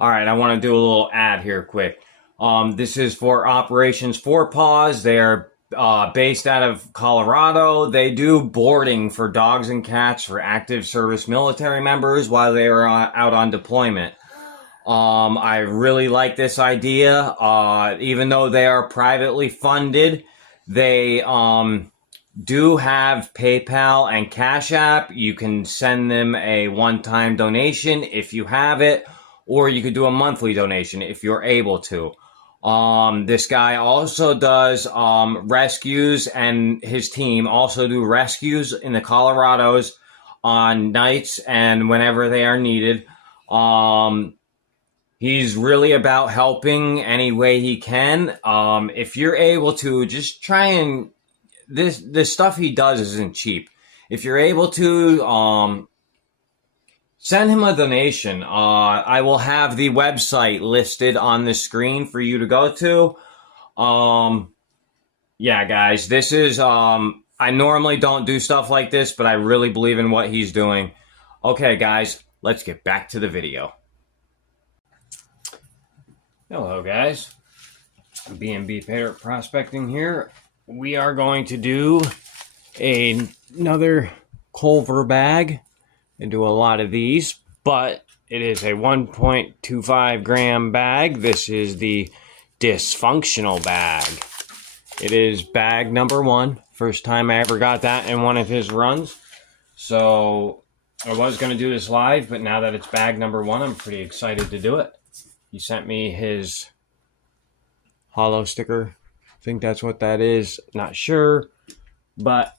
All right, I want to do a little ad here quick. This is for Operations Four Paws. They are based out of Colorado. They do boarding for dogs and cats for active service military members while they are out on deployment. I really like this idea. Even though they are privately funded, they do have PayPal and Cash App. You can send them a one-time donation if you have it, or you could do a monthly donation if you're able to. This guy also does rescues, and his team also do rescues in the Colorados on nights and whenever they are needed. He's really about helping any way he can. If you're able to, just try and the stuff he does isn't cheap. If you're able to, send him a donation. I will have the website listed on the screen for you to go to. Yeah, guys, this is, I normally don't do stuff like this, but I really believe in what he's doing. Okay, guys, let's get back to the video. Hello, guys. B&BPaydirtProspecting here. We are going to do another Culver bag and do a lot of these, but it is a 1.25 gram bag. This is the Disfunctional bag. It is bag number 1. First time I ever got that in one of his runs. So I was going to do this live, but now that it's bag number 1, I'm pretty excited to do it. He sent me his hollow sticker. I think that's what that is. Not sure. But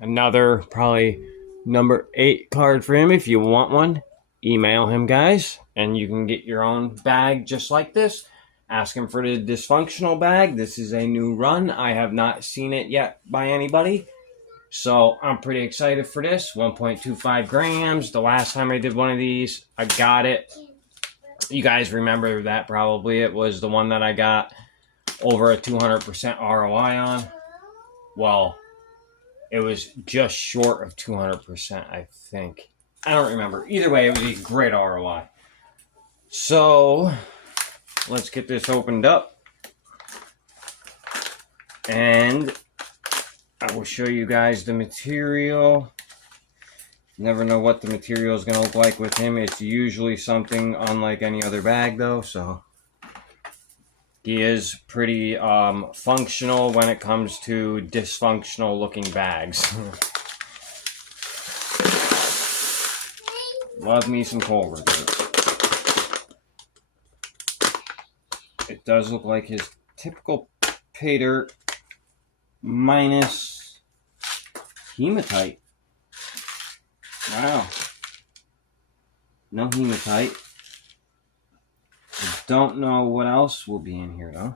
another probably number 8 card for him. If you want one, email him, guys. And you can get your own bag just like this. Ask him for the Disfunctional bag. This is a new run. I have not seen it yet by anybody. So I'm pretty excited for this. 1.25 grams. The last time I did one of these, I got it. You guys remember that probably. It was the one that I got over a 200% ROI on. Well, it was just short of 200%, I think. I don't remember. Either way, it was a great ROI. So, let's get this opened up. And I will show you guys the material. Never know what the material is going to look like with him. It's usually something unlike any other bag, though, so he is pretty functional when it comes to dysfunctional looking bags. Love me some Culver. It does look like his typical pay dirt minus hematite. Wow. No hematite. I don't know what else will be in here, though.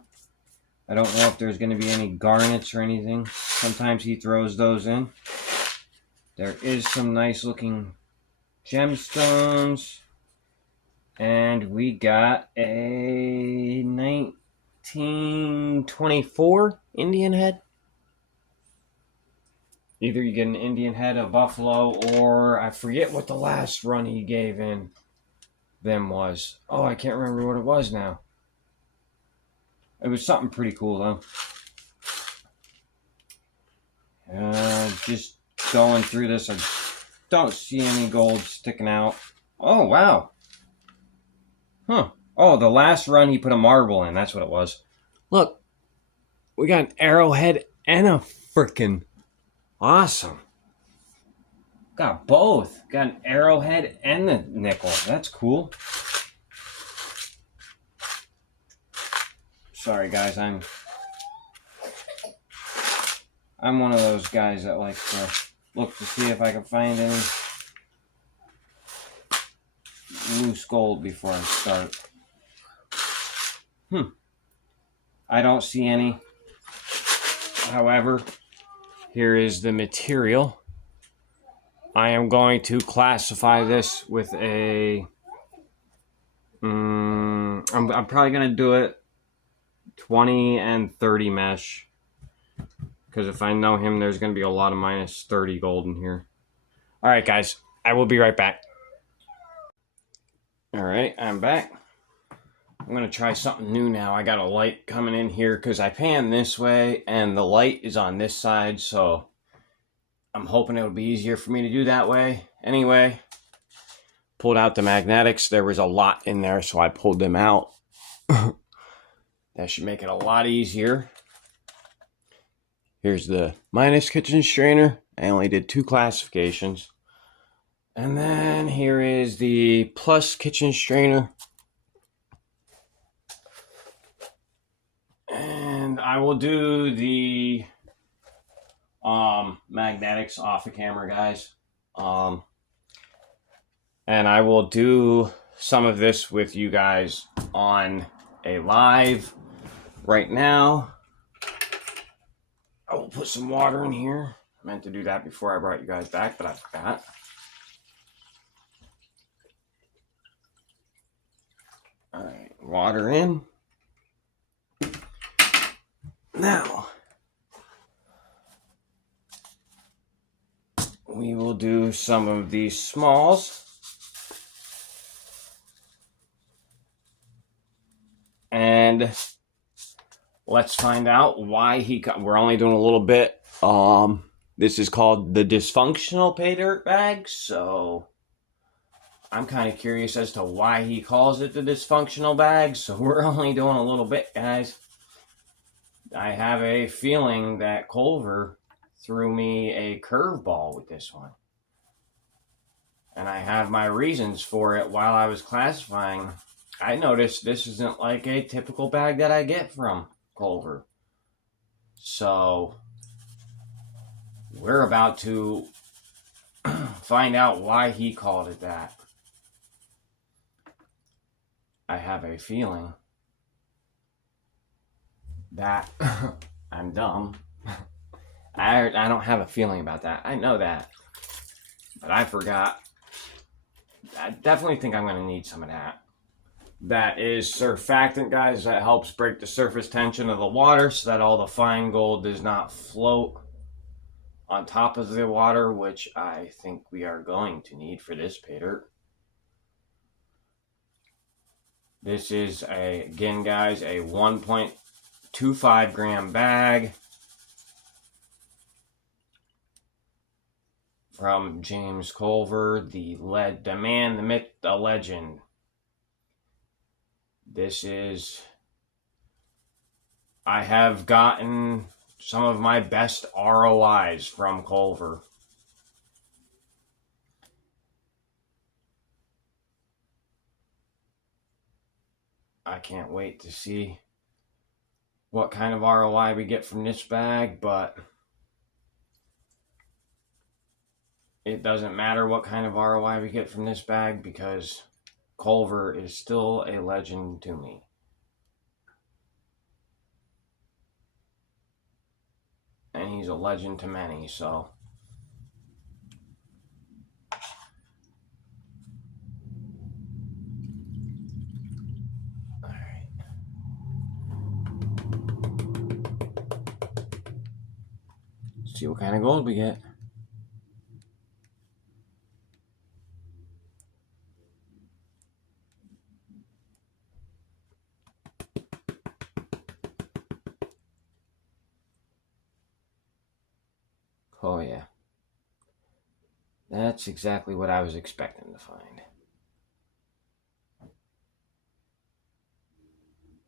I don't know if there's going to be any garnets or anything. Sometimes he throws those in. There is some nice looking gemstones. And we got a 1924 Indian head. Either you get an Indian head, a buffalo, or I forget what the last run he gave in them was. Oh, I can't remember what it was now. It was something pretty cool, though. Just going through this, I don't see any gold sticking out. Oh, wow. Huh. Oh, the last run he put a marble in. That's what it was. Look. We got an arrowhead and a frickin' awesome. Got both. Got an arrowhead and the nickel. That's cool. Sorry, guys. I'm one of those guys that likes to look to see if I can find any loose gold before I start. I don't see any. However, here is the material. I am going to classify this with a... I'm probably going to do it 20 and 30 mesh. Because if I know him, there's going to be a lot of minus 30 gold in here. Alright, guys. I will be right back. All right, I'm back. I'm going to try something new now. I got a light coming in here because I pan this way and the light is on this side, so I'm hoping it would be easier for me to do that way. Anyway, pulled out the magnetics. There was a lot in there, so I pulled them out. That should make it a lot easier. Here's the minus kitchen strainer. I only did 2 classifications. And then here is the plus kitchen strainer. And I will do the magnetics off the camera, guys. And I will do some of this with you guys on a live right now. I will put some water in here. I meant to do that before I brought you guys back, but I forgot. All right, water in. Now, we will do some of these smalls. And let's find out why he got. We're only doing a little bit. This is called the Disfunctional pay dirt bag, so I'm kind of curious as to why he calls it the Dysfunctional bag. So we're only doing a little bit, guys. I have a feeling that Culver threw me a curveball with this one. And I have my reasons for it. While I was classifying, I noticed this isn't like a typical bag that I get from Culver. So we're about to find out why he called it that. I have a feeling that I'm dumb. I don't have a feeling about that. I know that. But I forgot. I definitely think I'm going to need some of that. That is surfactant, guys. That helps break the surface tension of the water so that all the fine gold does not float on top of the water, which I think we are going to need for this pay dirt. This is, again, guys, a 1.25 gram bag from James Culver, the man, the myth, the legend. This is, I have gotten some of my best ROIs from Culver. I can't wait to see what kind of ROI we get from this bag, but it doesn't matter what kind of ROI we get from this bag because Culver is still a legend to me. And he's a legend to many, so. Alright. See what kind of gold we get. Oh, yeah. That's exactly what I was expecting to find.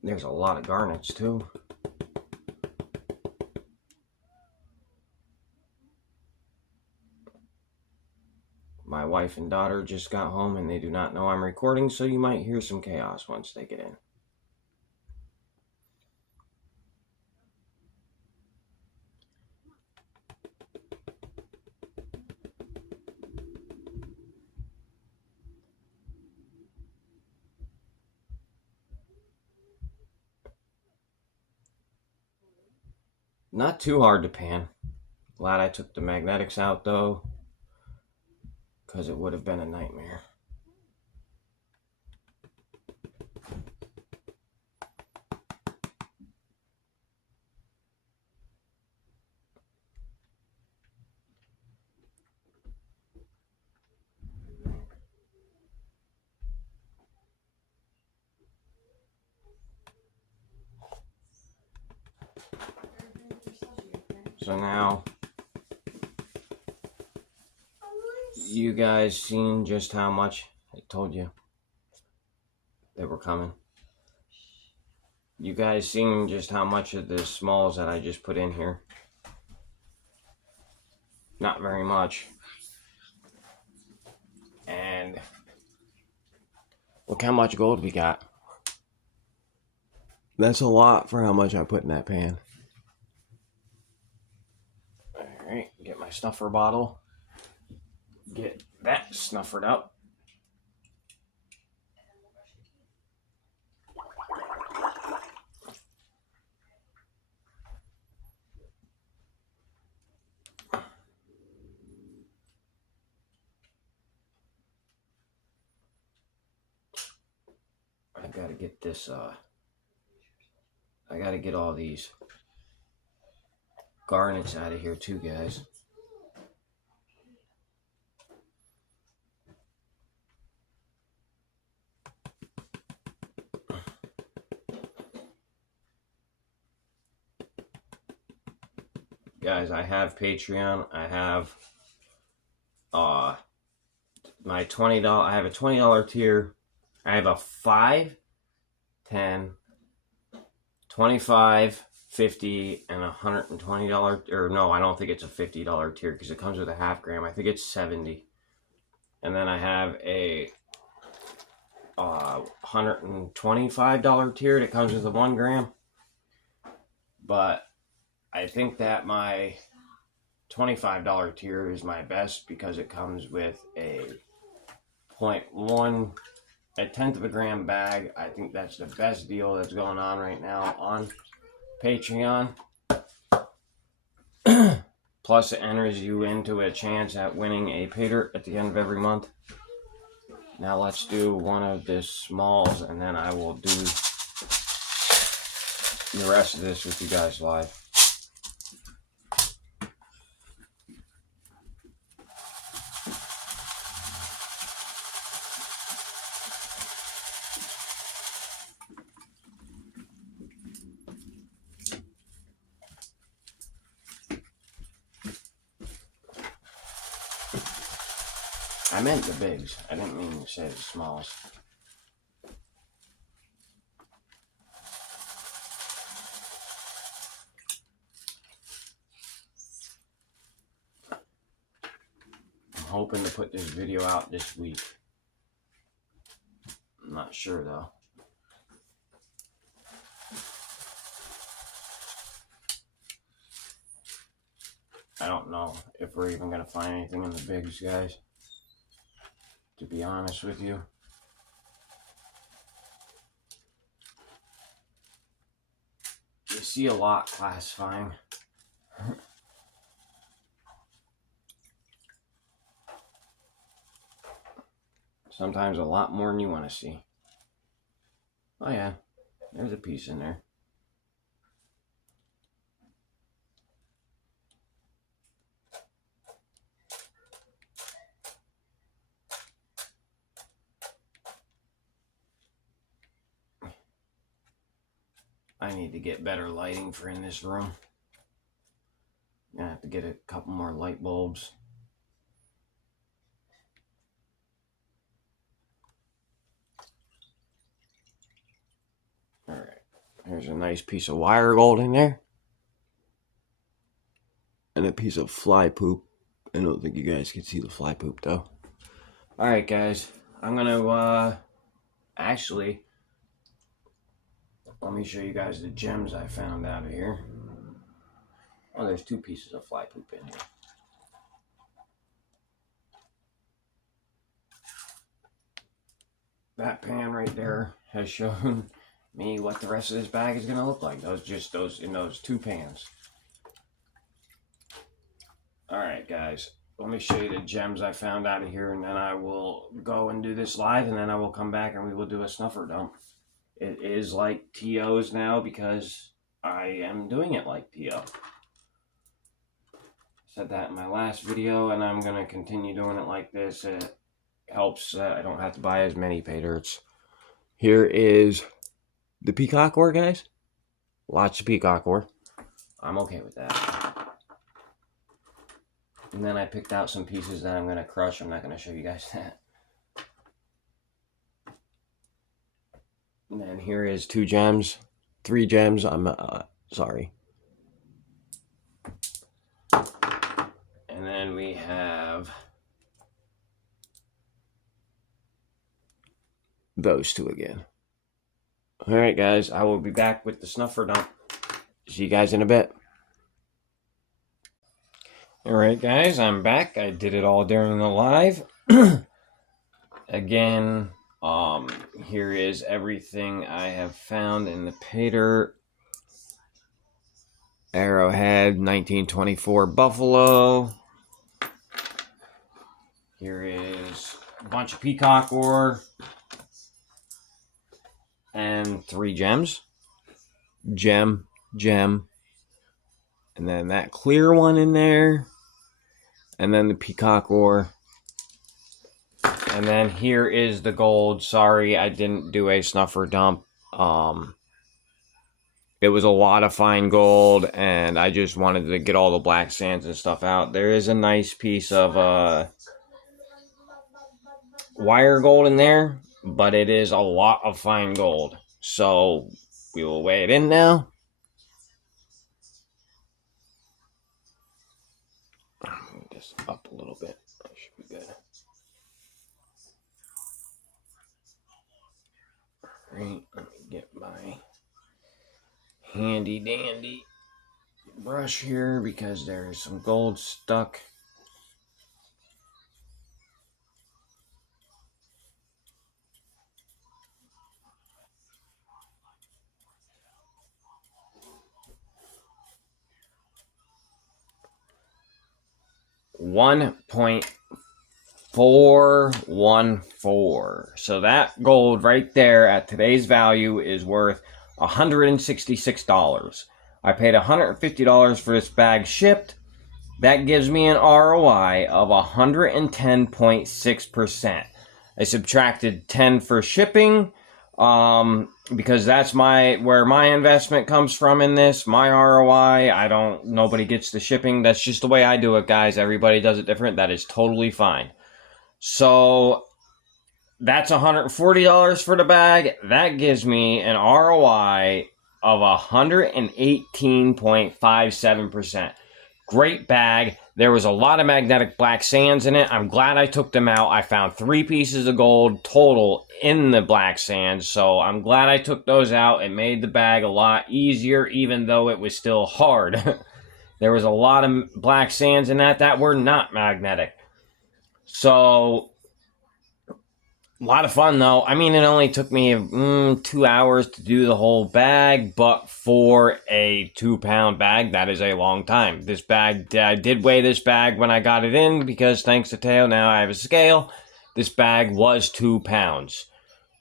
There's a lot of garnets, too. My wife and daughter just got home and they do not know I'm recording, so you might hear some chaos once they get in. Not too hard to pan. Glad I took the magnetics out, though, because it would have been a nightmare. So now, you guys seen just how much I told you they were coming. You guys seen just how much of the smalls that I just put in here? Not very much. And look how much gold we got. That's a lot for how much I put in that pan. Alright, get my snuffer bottle. Get that snuffered up. I gotta get this, I gotta get all these garnets out of here too, guys. Guys, I have Patreon. I have my $20. I have a $20 tier. I have a 5, 10, 25, 50, and $120. Or no, I don't think it's a $50 tier because it comes with a half gram. I think it's 70. And then I have a $125 tier that comes with a 1 gram. But I think that my $25 tier is my best because it comes with a 0.1, a tenth of a gram bag. I think that's the best deal that's going on right now on Patreon. Plus, it enters you into a chance at winning a pay dirt at the end of every month. Now let's do one of the smalls, and then I will do the rest of this with you guys live. I meant the bigs. I didn't mean to say the smalls. I'm hoping to put this video out this week. I'm not sure though. I don't know if we're even going to find anything in the bigs, guys. To be honest with you. You see a lot classifying. Sometimes a lot more than you want to see. Oh yeah, there's a piece in there. I need to get better lighting for in this room. I'm gonna have to get a couple more light bulbs. Alright, here's a nice piece of wire gold in there. And a piece of fly poop. I don't think you guys can see the fly poop though. Alright guys, I'm gonna actually, let me show you guys the gems I found out of here. Oh, there's 2 pieces of fly poop in here. That pan right there has shown me what the rest of this bag is going to look like. Those in those 2 pans. Alright guys, let me show you the gems I found out of here, and then I will go and do this live, and then I will come back and we will do a snuffer dump. It is like TO's now because I am doing it like TO. Said that in my last video, and I'm going to continue doing it like this. It helps. I don't have to buy as many pay dirts. Here is the peacock ore, guys. Lots of peacock ore. I'm okay with that. And then I picked out some pieces that I'm going to crush. I'm not going to show you guys that. And then here is 2 gems. 3 gems. I'm sorry. And then we have those 2 again. Alright guys, I will be back with the snuffer dump. See you guys in a bit. Alright guys, I'm back. I did it all during the live. Again, here is everything I have found in the paydirt. Arrowhead 1924 Buffalo. Here is a bunch of peacock ore. And 3 gems. Gem. And then that clear one in there. And then the peacock ore. And then here is the gold. Sorry, I didn't do a snuffer dump. It was a lot of fine gold, and I just wanted to get all the black sands and stuff out. There is a nice piece of wire gold in there, but it is a lot of fine gold. So we will weigh it in now. Move this up a little bit. That should be good. Alright, let me get my handy dandy brush here because there is some gold stuck. $1.414. So that gold right there at today's value is worth $166. I paid $150 for this bag shipped. That gives me an ROI of 110.6%. I subtracted 10 for shipping because that's where my investment comes from in this. My ROI, nobody gets the shipping. That's just the way I do it, guys. Everybody does it different. That is totally fine. So that's $140 for the bag. That gives me an ROI of 118.57%. Great bag. There was a lot of magnetic black sands in it. I'm glad I took them out. I found 3 pieces of gold total in the black sands, so I'm glad I took those out. It made the bag a lot easier, even though it was still hard. There was a lot of black sands in that were not magnetic. So a lot of fun, though. I mean, it only took me 2 hours to do the whole bag, but for a 2-pound bag, that is a long time. This bag, I did weigh this bag when I got it in, because thanks to Teo, now I have a scale. This bag was 2 pounds.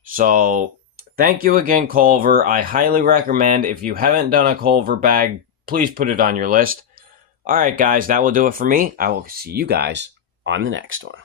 So, thank you again, Culver. I highly recommend, if you haven't done a Culver bag, please put it on your list. Alright, guys, that will do it for me. I will see you guys on the next one.